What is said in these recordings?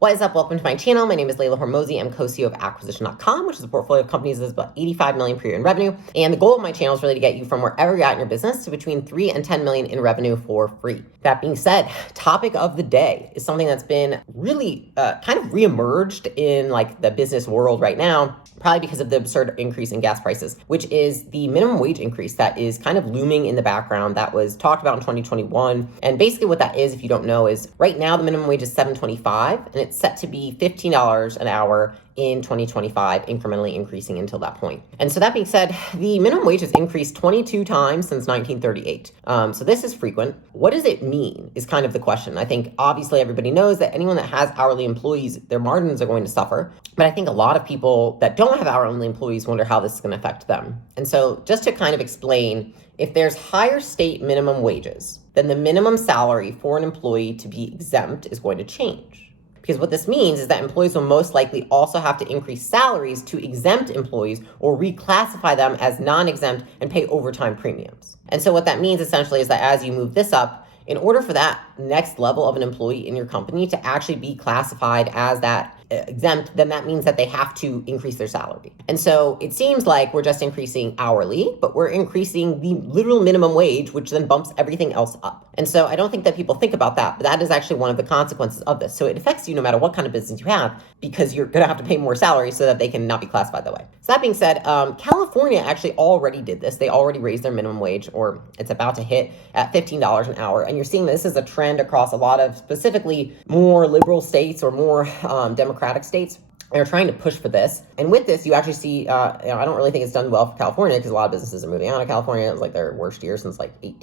What is up? Welcome to my channel. My name is Layla Hormozi. I'm co-CEO of Acquisition.com, which is a portfolio of companies that's about 85 million per year in revenue. And the goal of my channel is really to get you from wherever you're at in your business to between 3 and 10 million in revenue for free. That being said, topic of the day is something that's been really kind of reemerged in like the business world right now, probably because of the absurd increase in gas prices, which is the minimum wage increase that is kind of looming in the background that was talked about in 2021. And basically what that is, if you don't know, is right now the minimum wage is $7.25 and it's set to be $15 an hour in 2025, incrementally increasing until that point. And so that being said, the minimum wage has increased 22 times since 1938. So this is frequent. What does it mean is kind of the question. I think obviously everybody knows that anyone that has hourly employees, their margins are going to suffer. But I think a lot of people that don't have hourly employees wonder how this is going to affect them. And so just to kind of explain, if there's higher state minimum wages, then the minimum salary for an employee to be exempt is going to change. Because what this means is that employees will most likely also have to increase salaries to exempt employees or reclassify them as non-exempt and pay overtime premiums. And so what that means essentially is that as you move this up, in order for that next level of an employee in your company to actually be classified as that exempt, then that means that they have to increase their salary. And so it seems like we're just increasing hourly, but we're increasing the literal minimum wage, which then bumps everything else up. And so I don't think that people think about that, but that is actually one of the consequences of this. So it affects you no matter what kind of business you have, because you're going to have to pay more salary so that they can not be classified that way. So that being said, California actually already did this. They already raised their minimum wage, or it's about to hit at $15 an hour. And you're seeing this as a trend across a lot of specifically more liberal states or more democratic states. They're trying to push for this. And with this, you actually see, I don't really think it's done well for California because a lot of businesses are moving out of California. It was like their worst year since like I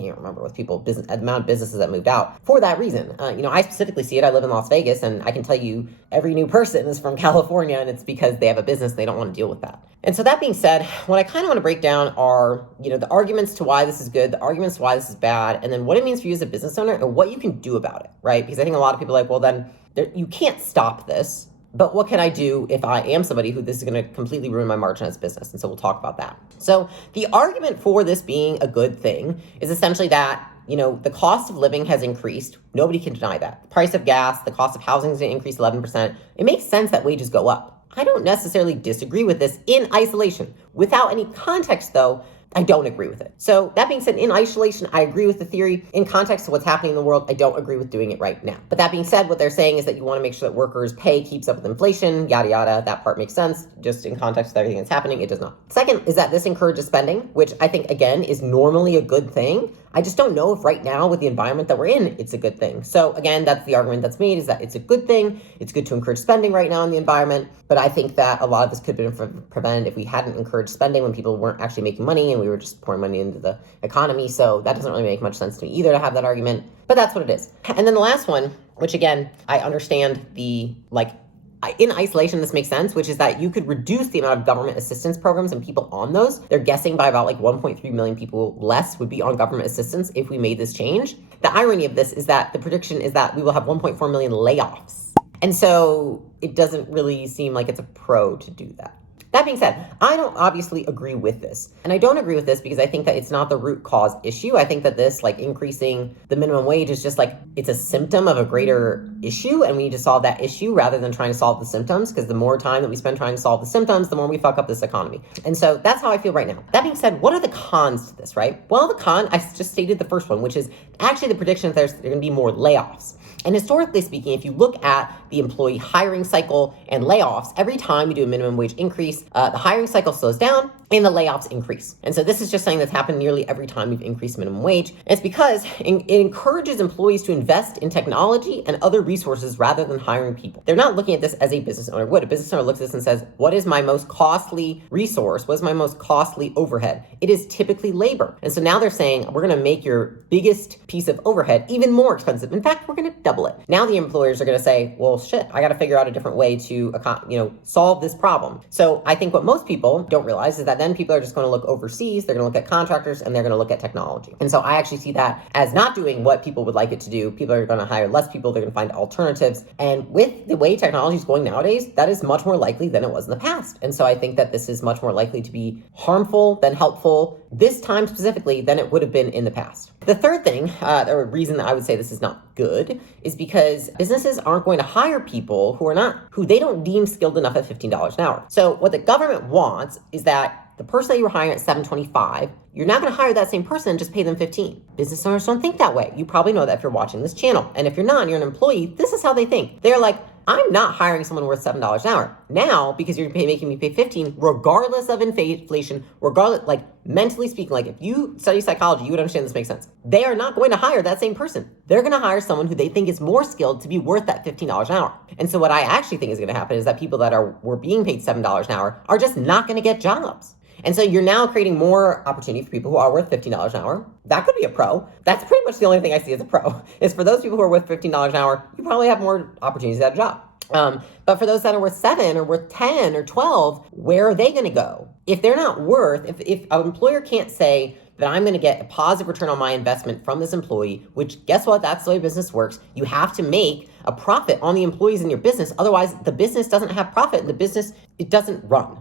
can't remember with people, the amount of businesses that moved out for that reason. I specifically see it. I live in Las Vegas and I can tell you every new person is from California, and it's because they have a business. They don't want to deal with that. And so that being said, what I kind of want to break down are, the arguments to why this is good, the arguments to why this is bad, and then what it means for you as a business owner and what you can do about it, right? Because I think a lot of people are like, well, then you can't stop this. But what can I do if I am somebody who this is going to completely ruin my margin as a business? And so we'll talk about that. So the argument for this being a good thing is essentially that, the cost of living has increased. Nobody can deny that. The price of gas, the cost of housing is going to increase 11%. It makes sense that wages go up. I don't necessarily disagree with this in isolation. Without any context, though, I don't agree with it. So that being said, in isolation, I agree with the theory. In context to what's happening in the world, I don't agree with doing it right now. But that being said, what they're saying is that you want to make sure that workers' pay keeps up with inflation, yada, yada. That part makes sense. Just in context with everything that's happening, it does not. Second is that this encourages spending, which I think, again, is normally a good thing. I just don't know if right now with the environment that we're in, it's a good thing. So again, that's the argument that's made, is that it's a good thing. It's good to encourage spending right now in the environment. But I think that a lot of this could have been prevented if we hadn't encouraged spending when people weren't actually making money and we were just pouring money into the economy. So that doesn't really make much sense to me either to have that argument, but that's what it is. And then the last one, which again, I understand in isolation, this makes sense, which is that you could reduce the amount of government assistance programs and people on those. They're guessing by about 1.3 million people less would be on government assistance if we made this change. The irony of this is that the prediction is that we will have 1.4 million layoffs. And so it doesn't really seem like it's a pro to do that. That being said, I don't obviously agree with this. And I don't agree with this because I think that it's not the root cause issue. I think that this, increasing the minimum wage is just it's a symptom of a greater issue. And we need to solve that issue rather than trying to solve the symptoms, because the more time that we spend trying to solve the symptoms, the more we fuck up this economy. And so that's how I feel right now. That being said, what are the cons to this, right? Well, the con, I just stated the first one, which is actually the prediction that there's going to be more layoffs. And historically speaking, if you look at the employee hiring cycle and layoffs, every time you do a minimum wage increase, the hiring cycle slows down and the layoffs increase. And so this is just something that's happened nearly every time we've increased minimum wage. And it's because it encourages employees to invest in technology and other resources rather than hiring people. They're not looking at this as a business owner would. A business owner looks at this and says, what is my most costly resource? What is my most costly overhead? It is typically labor. And so now they're saying, we're going to make your biggest piece of overhead even more expensive. In fact, we're going to double it. Now the employers are going to say, well, shit, I got to figure out a different way to, solve this problem. So I think what most people don't realize is that then people are just going to look overseas. They're going to look at contractors and they're going to look at technology. And so I actually see that as not doing what people would like it to do. People are going to hire less people. They're going to find alternatives. And with the way technology is going nowadays, that is much more likely than it was in the past. And so I think that this is much more likely to be harmful than helpful. this time specifically than it would have been in the past. The third thing, or reason that I would say this is not good, is because businesses aren't going to hire people who they don't deem skilled enough at $15 an hour. So what the government wants is that the person that you were hiring at $7.25, you're not going to hire that same person and just pay them $15. Business owners don't think that way. You probably know that if you're watching this channel. And if you're not, and you're an employee, this is how they think. They're like, I'm not hiring someone worth $7 an hour. Now, because you're making me pay $15, regardless of inflation, regardless, like mentally speaking, like if you study psychology, you would understand this makes sense. They are not going to hire that same person. They're going to hire someone who they think is more skilled to be worth that $15 an hour. And so what I actually think is going to happen is that people that were being paid $7 an hour are just not going to get jobs. And so you're now creating more opportunity for people who are worth $15 an hour. That could be a pro. That's pretty much the only thing I see as a pro, is for those people who are worth $15 an hour, you probably have more opportunities to get a job. But for those that are worth 7 or worth 10 or 12, where are they going to go? If they're not worth, if an employer can't say that I'm going to get a positive return on my investment from this employee, which guess what? That's the way business works. You have to make a profit on the employees in your business. Otherwise, the business doesn't have profit and the business, it doesn't run.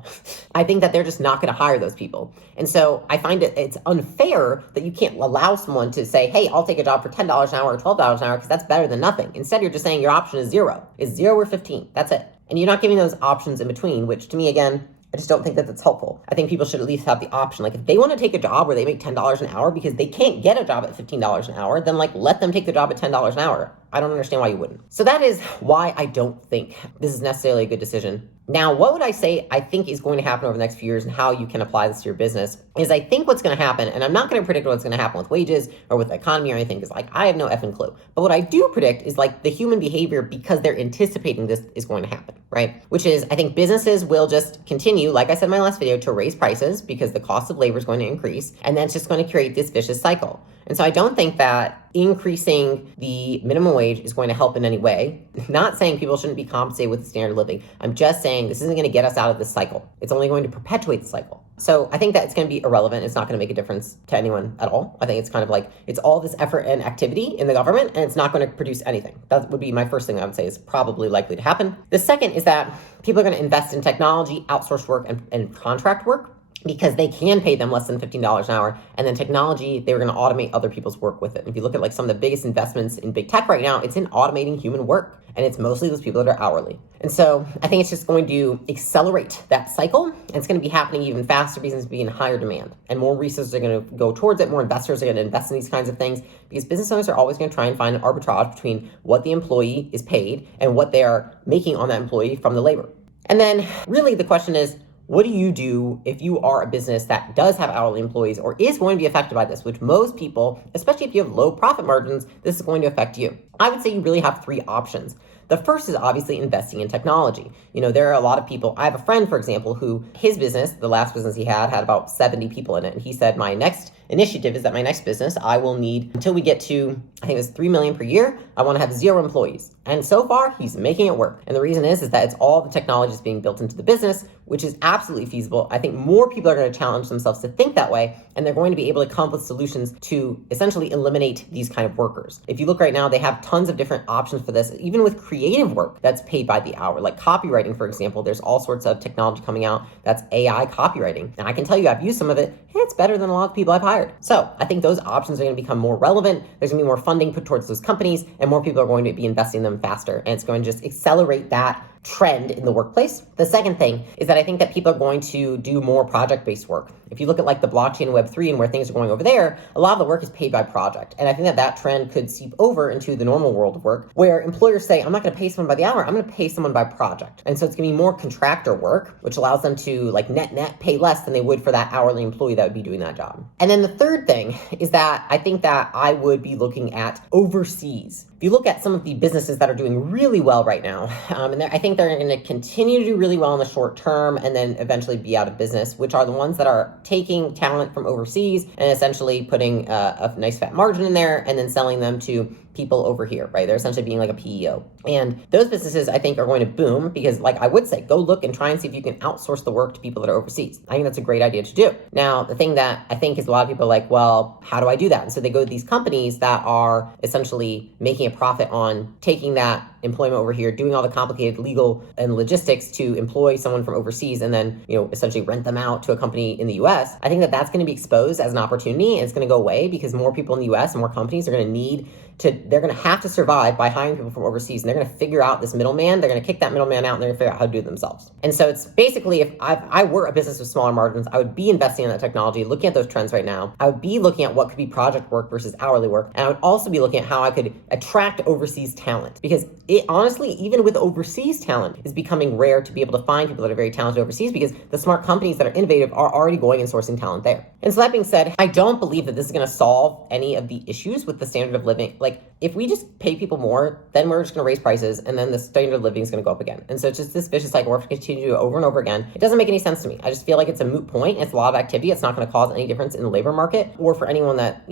I think that they're just not going to hire those people. And so I find it's unfair that you can't allow someone to say, hey, I'll take a job for $10 an hour or $12 an hour because that's better than nothing. Instead, you're just saying your option is 0. Is 0 or 15. That's it. And you're not giving those options in between, which to me, again, I just don't think that that's helpful. I think people should at least have the option. Like if they want to take a job where they make $10 an hour because they can't get a job at $15 an hour, then like let them take the job at $10 an hour. I don't understand why you wouldn't. So that is why I don't think this is necessarily a good decision. Now, what would I say I think is going to happen over the next few years and how you can apply this to your business is I think what's going to happen, and I'm not going to predict what's going to happen with wages or with the economy or anything, because like I have no effing clue. But what I do predict is like the human behavior, because they're anticipating this is going to happen, right? Which is I think businesses will just continue, like I said in my last video, to raise prices because the cost of labor is going to increase. And then it's just going to create this vicious cycle. And so I don't think that increasing the minimum wage is going to help in any way. Not saying people shouldn't be compensated with standard of living. I'm just saying this isn't going to get us out of this cycle. It's only going to perpetuate the cycle. So I think that it's going to be irrelevant. It's not going to make a difference to anyone at all. I think it's kind of like it's all this effort and activity in the government, and it's not going to produce anything. That would be my first thing I would say is probably likely to happen. The second is that people are going to invest in technology, outsource work, and contract work, because they can pay them less than $15 an hour. And then technology, they were going to automate other people's work with it. If you look at like some of the biggest investments in big tech right now, it's in automating human work. And it's mostly those people that are hourly. And so I think it's just going to accelerate that cycle. And it's going to be happening even faster because it's being in higher demand. And more resources are going to go towards it. More investors are going to invest in these kinds of things because business owners are always going to try and find an arbitrage between what the employee is paid and what they are making on that employee from the labor. And then really the question is, what do you do if you are a business that does have hourly employees or is going to be affected by this, which most people, especially if you have low profit margins, this is going to affect you? I would say you really have 3 options. The first is obviously investing in technology. You know, there are a lot of people. I have a friend, for example, who his business, the last business he had about 70 people in it. And he said, my next initiative is that my next business, I will need, until we get to, I think it was 3 million per year, I want to have 0 employees. And so far, he's making it work. And the reason is that it's all the technology that's being built into the business, which is absolutely feasible. I think more people are going to challenge themselves to think that way, and they're going to be able to come up with solutions to essentially eliminate these kind of workers. If you look right now, they have tons of different options for this, even with creative work that's paid by the hour. Like copywriting, for example, there's all sorts of technology coming out that's AI copywriting. And I can tell you, I've used some of it. It's better than a lot of people I've hired. So I think those options are going to become more relevant. There's going to be more funding put towards those companies, and more people are going to be investing in them faster. And it's going to just accelerate that trend in the workplace. The second thing is that I think that people are going to do more project-based work. If you look at like the blockchain Web3 and where things are going over there, a lot of the work is paid by project. And I think that that trend could seep over into the normal world of work where employers say, I'm not going to pay someone by the hour, I'm going to pay someone by project. And so it's going to be more contractor work, which allows them to like net pay less than they would for that hourly employee that would be doing that job. And then the third thing is that I think that I would be looking at overseas. If you look at some of the businesses that are doing really well right now, and I think they're going to continue to do really well in the short term and then eventually be out of business, which are the ones that are taking talent from overseas and essentially putting a nice fat margin in there and then selling them to people over here, right? They're essentially being like a PEO. And those businesses, I think, are going to boom because, like I would say, go look and try and see if you can outsource the work to people that are overseas. I think that's a great idea to do. Now, the thing that I think is a lot of people are like, well, how do I do that? And so they go to these companies that are essentially making a profit on taking that employment over here, doing all the complicated legal and logistics to employ someone from overseas and then, essentially rent them out to a company in the US, I think that that's going to be exposed as an opportunity, and it's going to go away because more people in the US and more companies are going to they're going to have to survive by hiring people from overseas, and they're going to figure out this middleman. They're going to kick that middleman out, and they're going to figure out how to do it themselves. And so it's basically, if I were a business with smaller margins, I would be investing in that technology, looking at those trends right now. I would be looking at what could be project work versus hourly work. And I would also be looking at how I could attract overseas talent, because it honestly, even with overseas talent, is becoming rare to be able to find people that are very talented overseas, because the smart companies that are innovative are already going and sourcing talent there. And so that being said, I don't believe that this is going to solve any of the issues with the standard of living. Like, if we just pay people more, then we're just going to raise prices, and then the standard of living is going to go up again. And so it's just this vicious cycle we're going to continue to do over and over again. It doesn't make any sense to me. I just feel like it's a moot point. It's a lot of activity. It's not going to cause any difference in the labor market, or for anyone that,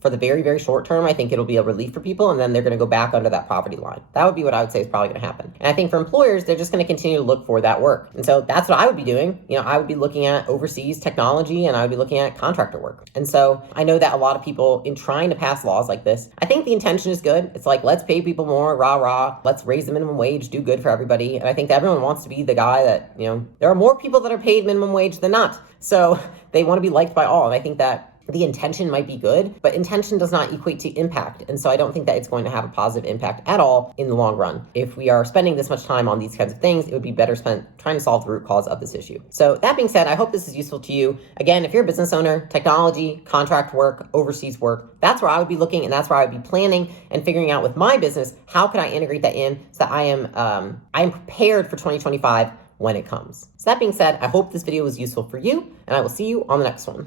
for the very, very short term, I think it'll be a relief for people, and then they're going to go back under that poverty line. That would be what I would say is probably going to happen. And I think for employers, they're just going to continue to look for that work. And so that's what I would be doing. I would be looking at overseas technology, and I would be looking at contractor work. And so I know that a lot of people, in trying to pass laws like this, I think the intention is good. It's like, let's pay people more, rah, let's raise the minimum wage, do good for everybody. And I think that everyone wants to be the guy that, there are more people that are paid minimum wage than not. So they want to be liked by all. And I think that the intention might be good, but intention does not equate to impact. And so I don't think that it's going to have a positive impact at all in the long run. If we are spending this much time on these kinds of things, it would be better spent trying to solve the root cause of this issue. So that being said, I hope this is useful to you. Again, if you're a business owner, technology, contract work, overseas work, that's where I would be looking, and that's where I would be planning and figuring out with my business, how can I integrate that in so that I am prepared for 2025 when it comes. So that being said, I hope this video was useful for you, and I will see you on the next one.